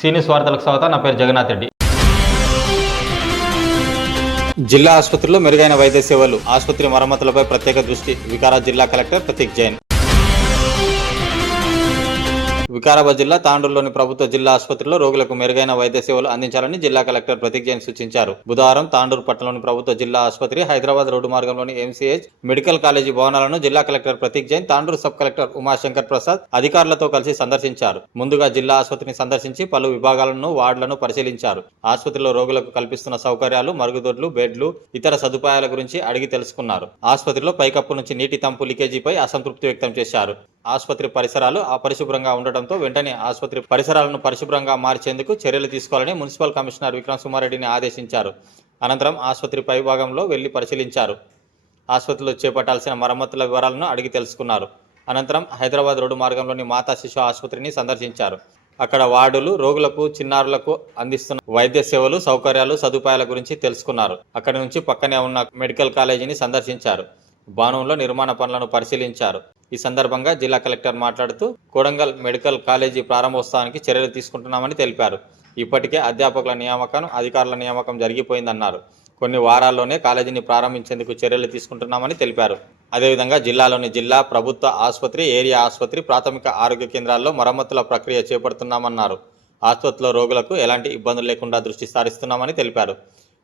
సీనియస్ వార్తలకు స్వాగతం నా పేరు జగన్నాథ్ రెడ్డి. జిల్లా ఆసుపత్రిలో మెరుగైన వైద్య సేవలు ఆసుపత్రి మరమ్మతులపై ప్రత్యేక దృష్టి వికారా జిల్లా కలెక్టర్ ప్రతీక్ జైన్. వికారాబాద్ జిల్లా తాండూరులోని ప్రభుత్వ జిల్లా ఆసుపత్రిలో రోగులకు మెరుగైన వైద్య సేవలు అందించాలని జిల్లా కలెక్టర్ ప్రతీక్ జైన్ సూచించారు. బుధవారం తాండూరు పట్టణంలోని ప్రభుత్వ జిల్లా ఆసుపత్రి హైదరాబాద్ రోడ్డు మార్గంలోని ఎంసీహెచ్ మెడికల్ కాలేజీ భవనాలను జిల్లా collector Prateek Jain Tandur sub collector Umashankar Prasad అధికారులతో కలిసి సందర్శించారు. ముందుగా జిల్లా ఆసుపత్రిని సందర్శించి పలు విభాగాలను వార్డులను పరిశీలించారు. ఆసుపత్రిలో రోగులకు కల్పిస్తున్న సౌకర్యాలు మరుగుదొడ్లు బెడ్లు ఇతర సదుపాయాల గురించి అడిగి తెలుసుకున్నారు. ఆసుపత్రిలో పైకప్పు నుంచి నీటి తంపు లీకేజీపై అసంతృప్తి వ్యక్తం చేశారు. ఆసుపత్రి పరిసరాలు అపరిశుభ్రంగా ఉండటంతో వెంటనే ఆసుపత్రి పరిసరాలను పరిశుభ్రంగా మార్చేందుకు చర్యలు తీసుకోవాలని మున్సిపల్ కమిషనర్ విక్రమ్ సుమారెడ్డిని ఆదేశించారు. అనంతరం ఆసుపత్రి పైభాగంలో వెళ్ళి పరిశీలించారు. ఆసుపత్రిలో చేపట్టాల్సిన మరమ్మతుల వివరాలను అడిగి తెలుసుకున్నారు. అనంతరం హైదరాబాద్ రోడ్డు మార్గంలోని మాతా శిశు ఆసుపత్రిని సందర్శించారు. అక్కడ వార్డులు రోగులకు చిన్నారులకు అందిస్తున్న వైద్య సేవలు సౌకర్యాలు సదుపాయాల గురించి తెలుసుకున్నారు. అక్కడి నుంచి పక్కనే ఉన్న మెడికల్ కాలేజీని సందర్శించారు. భవనంలో నిర్మాణ పనులను పరిశీలించారు. ఈ సందర్భంగా జిల్లా కలెక్టర్ మాట్లాడుతూ కొడంగల్ మెడికల్ కాలేజీ ప్రారంభోత్సవానికి చర్యలు తీసుకుంటున్నామని తెలిపారు. ఇప్పటికే అధ్యాపకుల నియామకం అధికారుల నియామకం జరిగిపోయిందన్నారు. కొన్ని వారాల్లోనే కాలేజీని ప్రారంభించేందుకు చర్యలు తీసుకుంటున్నామని తెలిపారు. అదేవిధంగా జిల్లాలోని జిల్లా ప్రభుత్వ ఆసుపత్రి ఏరియా ఆసుపత్రి ప్రాథమిక ఆరోగ్య కేంద్రాల్లో మరమ్మతుల ప్రక్రియ చేపడుతున్నామన్నారు. ఆసుపత్రిలో రోగులకు ఎలాంటి ఇబ్బందులు లేకుండా దృష్టి సారిస్తున్నామని తెలిపారు.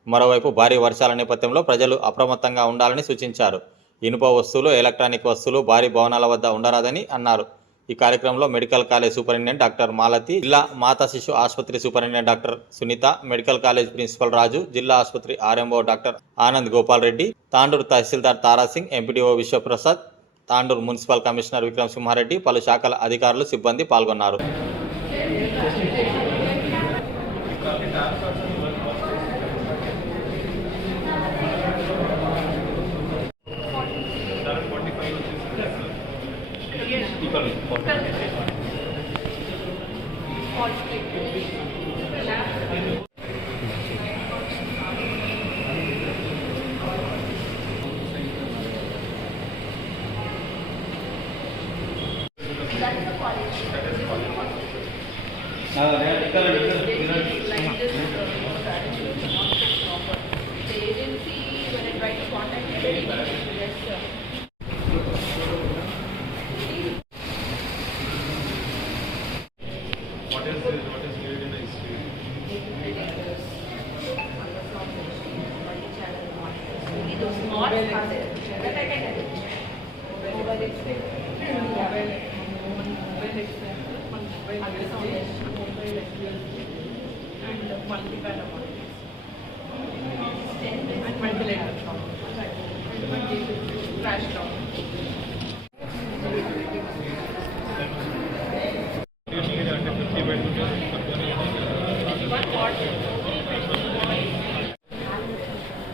మరోవైపు భారీ వర్షాల నేపథ్యంలో ప్రజలు అప్రమత్తంగా ఉండాలని సూచించారు. ఇనుప వస్తువులు ఎలక్ట్రానిక్ వస్తువులు భారీ భవనాల వద్ద ఉండరాదని అన్నారు. ఈ కార్యక్రమంలో medical college superintendent doctor Malathi జిల్లా మాతా శిశు ఆసుపత్రి superintendent doctor Sunitha medical college principal Raju జిల్లా ఆసుపత్రి ఆర్ఎంఓ డాక్టర్ ఆనంద్ గోపాల్ రెడ్డి తాండూరు తహసీల్దార్ Tarasingh MPDO Vishwaprasad Tandur municipal commissioner Vikram Simhareddy పలు శాఖల అధికారులు సిబ్బంది పాల్గొన్నారు. college. Uh, yeah, correct, correct, correct. Like this, uh, that is not proper. The agency, when I tried to contact them, they just. Uh, What is, what is needed in the history? Those knots are there. That I can tell you. Over it. Yeah. mobile example, one mobile usage, mobile accuracy, and multi-card avoidance. And ventilator shock. Crash shock.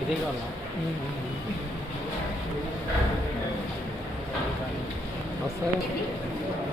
ఇదే కావాలా వస్తారా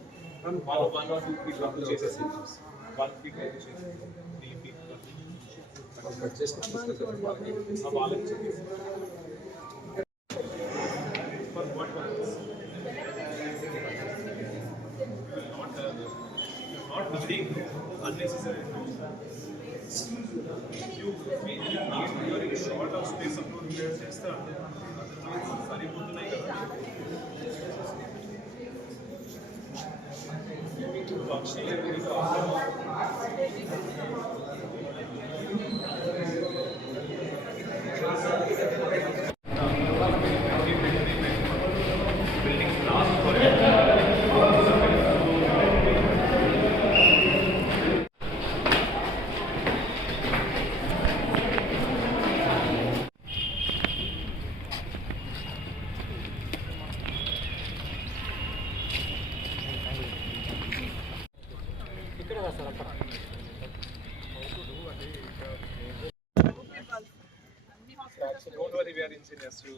One, one or two feet, one to chase a symptoms. One feet, one to chase three feet. But just a wallet to give. For what purpose? Not, uh, not hurting unnecessary. You, you are in a short of space, upload, you have just the other way, sorry, both the Christ. Don't worry, we are engineers to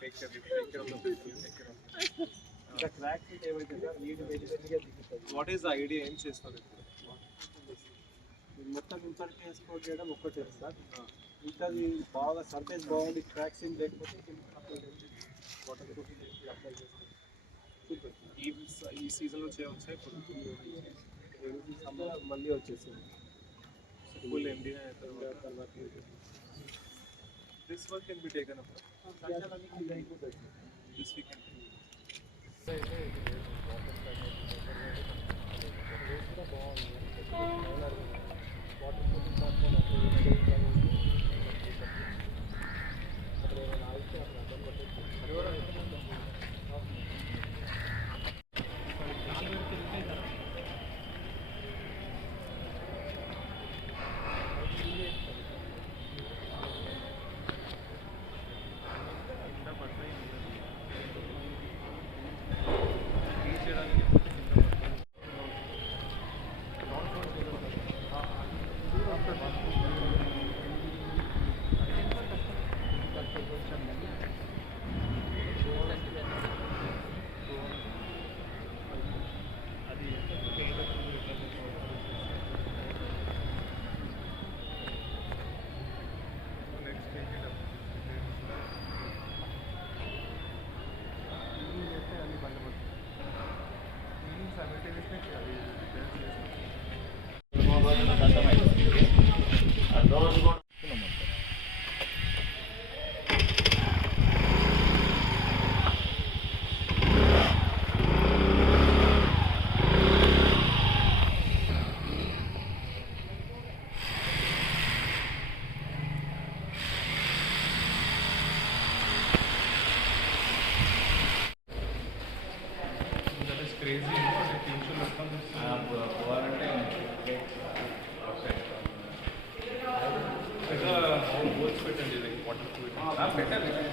take care, take care of the people, take care of. What is the idea? ఏం చేస్తారు ఇప్పుడు? మొత్తం insert చేసుకోవడం చేయడం ఒక్కటే sir ఇంకా బాగా surface బాగుంది క్రాక్స్ ఏం లేకపోతే వాటర్ అప్లై చేస్తే ఈ ఈ సీజన్లో చేయవచ్చా ఇప్పుడు మళ్ళీ వచ్చేసింది ఫుల్ ఎండి తర్వాత this work can be taken up this we all words fit and like water fluid. Ah, better.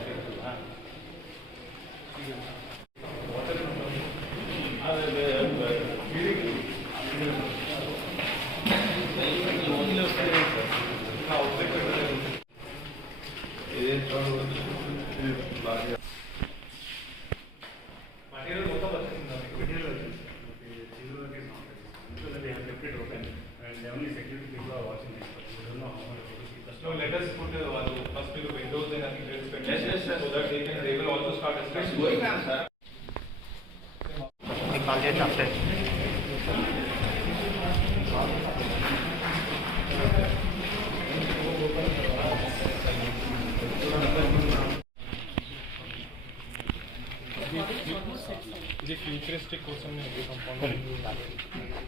the futuristic question is the compound.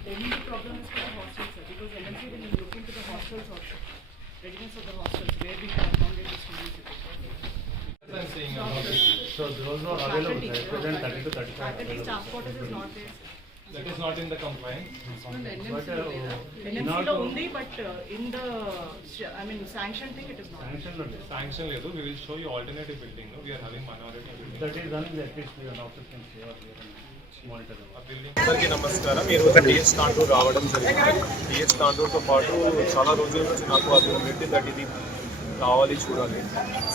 The only problem is for the hostels, sir, because MNC will look into the hostels also, readiness of the hostels, where we can accommodate the students. I'm saying about it. So those are available. Faculty, present 30 to 35. Faculty staff quarters is not there. That is not in the compliance. but uh, NMC లో ఉంది, but uh, in the, I mean, sanction thing, it is not. sanction లో లేదు Sanction లేదు, we will show you alternative building, no? we are having minority building. that is done at least we are office can say or we can monitor them. ఆ building. అందరికీ నమస్కారం ఈరోజు TS contour రావడం జరిగింది TS కాంటూర్తో పాటు చాలా రోజుల నుంచి నాకు అది ఉండింది దట్ ఇది కావాలి చూడాలి.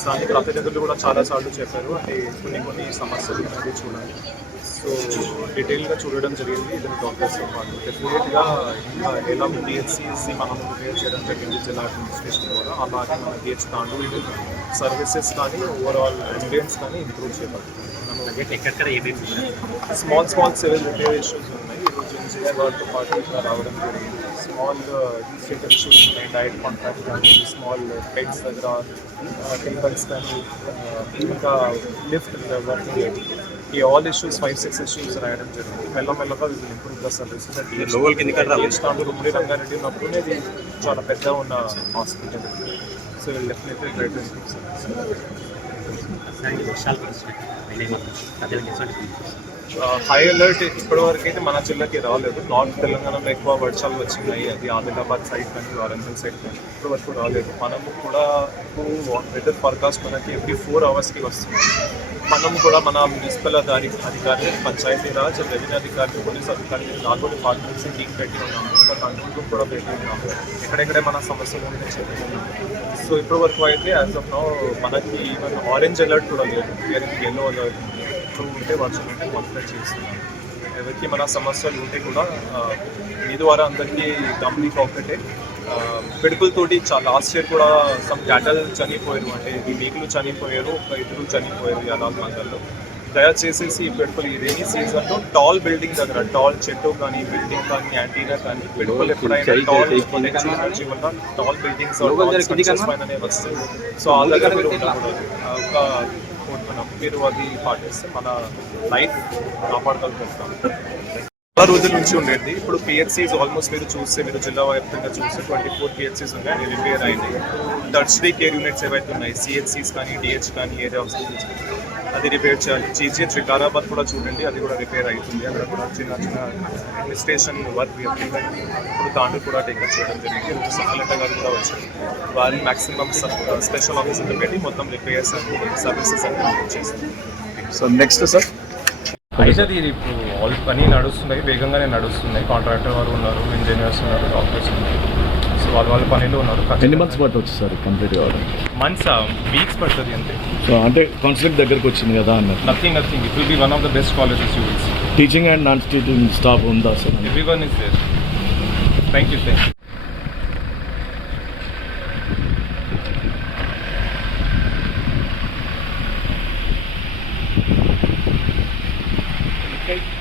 స్థానిక ప్రతినిధులు కూడా చాలాసార్లు చెప్పారు. అంటే కొన్ని కొన్ని సమస్యలు ఉన్నాయి చూడాలి. సో డీటెయిల్గా చూడడం జరిగింది ఇద్దరు డాక్టర్స్తో పాటు. డెఫినెట్గా ఇంకా ఎలా టీహెచ్సిసి మనం ప్రిపేర్ చేయడం జరిగింది జిల్లా అడ్మినిస్ట్రేషన్ ద్వారా. అలాగే మన టీహెచ్ కాంటూర్ సర్వీసెస్ కానీ ఓవరాల్ అంబియన్స్ కానీ ఇంప్రూవ్ చేయాలి. Small small civil repair issues ఉన్నాయి. ఈరోజు ఎన్సీసీ వాళ్ళతో పాటు ఇక్కడ రావడం జరిగింది. స్మాల్ స్టేట్ ఇష్యూస్ ఉన్నాయి డైట్ కాంట్రాక్ట్ కానీ స్మాల్ బెడ్స్ దగ్గర టేబుల్స్ కానీ uh, ఇంకా లిఫ్ట్ వర్కింగ్ లేదు ఈ all issues five six issues రాయడం జరిగింది మెల్లమెల్లగా విల్ ఇంప్రూవ్ ద సర్వీసెస్ లోవల్ కింద స్టాండర్ ఉమ్మడి రంగారెడ్డి ఉన్నప్పుడు ఇది చాలా పెద్ద ఉన్న hospital so will definitely try to improve high alert ఇప్పటి వరకు అయితే మన జిల్లాకి రాలేదు. నార్త్ తెలంగాణలో ఎక్కువ వర్షాలు వచ్చినాయి. అది ఆదిలాబాద్ సైడ్ కానీ వరంగల్ సైడ్ కానీ ఇప్పటివరకు రాలేదు. మనము కూడా వెదర్ ఫర్కాస్ట్ మనకి ఎవ్రీ ఫోర్ అవర్స్కి వస్తుంది. మనం కూడా మన మున్సిపల్ అధికారి అధికారులు పంచాయతీ రాజ్ రెవెన్యూ అధికారులు పోలీస్ అధికారులు నాలుగు పార్టీస్ టీం పెట్టి ఉన్నాము ఇంకా కంట్రోల్ రూమ్ కూడా పెట్టి ఉన్నాము ఎక్కడెక్కడే మన సమస్యలు ఉన్నాయో చెప్పి ఉన్నాము సో ఇప్పటి వరకు అయితే యాజ్ ఆఫ్ నో మనకి ఈవెన్ ఆరెంజ్ అలర్ట్ కూడా లేదు. ఎల్లో అలర్ట్ ఇప్పుడు ఉంటే వర్షం ఉంటే మొత్తం చేస్తున్నాం ఎవరికి మన సమస్యలు ఉంటే కూడా మీ ద్వారా అందరికీ గమనిక ఒకటే ఆ, పిడుపులతోటి చాలా లాస్ట్ ఇయర్ కూడా సమ్ క్యాటల్ చనిపోయారు. అంటే ఈ మేకులు చనిపోయారు ఒక ఇద్దరు చనిపోయారు యాదాల మండల్లో దయచేసేసి పిడుపులు ఈ రైనీ సీజన్లో టాల్ బిల్డింగ్ దగ్గర టాల్ చెట్టు కానీ బిల్డింగ్ కానీ యాంటీనా కానీ పిడుపులు ఎప్పుడైనా టాల్ వల్ల టాల్ బిల్డింగ్స్ పైననే వస్తాయి. సో ఆ దగ్గర మీరు ఉండకూడదు. ఒక మీరు అది పాటిస్తే మన లైఫ్ కాపాడగలుగుతాం చాలా రోజుల నుంచి ఉండేది ఇప్పుడు పిహెచ్సీస్ ఆల్మోస్ట్ మీరు చూస్తే మీరు జిల్లా వ్యాప్తంగా చూస్తే ట్వంటీ ఫోర్ పిహెచ్సీస్ ఉన్నాయి. అవి రిపేర్ అయింది టర్చరీ కేర్ యూనిట్స్ ఏవైతే ఉన్నాయి సిహెచ్సీస్ కానీ డిహెచ్ కానీ ఏరియా హాస్పిటల్స్ అది రిపేర్ చేయాలి. జీజీహెచ్ వికారాబాద్ కూడా చూడండి అది కూడా రిపేర్ అవుతుంది. అక్కడ కూడా చిన్న చిన్న అడ్మినిస్ట్రేషన్ వర్క్ ఇప్పుడు దాంట్లో కూడా టేకప్ చేయడం జరిగింది. సఫలత గారు కూడా వచ్చారు. వారిని మాక్సిమం స్పెషల్ ఆఫీసర్లు పెట్టి మొత్తం రిపేర్స్ అన్ని సర్వీసెస్ అన్ని చేస్తారు. సో నెక్స్ట్ సార్ అయితే అది ఇప్పుడు ఆల్ పని నడుస్తున్నాయి వేగంగానే నడుస్తున్నాయి. కాంట్రాక్టర్ వారు ఉన్నారు ఇంజనీర్స్ ఉన్నారు డాక్టర్స్ ఉన్నారు. సో వాళ్ళ వాళ్ళ పనిలో ఉన్నారు. ఎన్ని మంత్స్ పట్టవచ్చు సార్ కంప్లీట్ కావడం? మంత్స్ వీక్స్ పడుతుంది అంతే. సో అంటే కాన్ఫ్లిక్ట్ దగ్గరకు వచ్చింది కదా అన్నారు. Nothing nothing it will be one of the best colleges you teaching and non teaching staff ఉందా sir? Everyone is there thank you thank you Okay.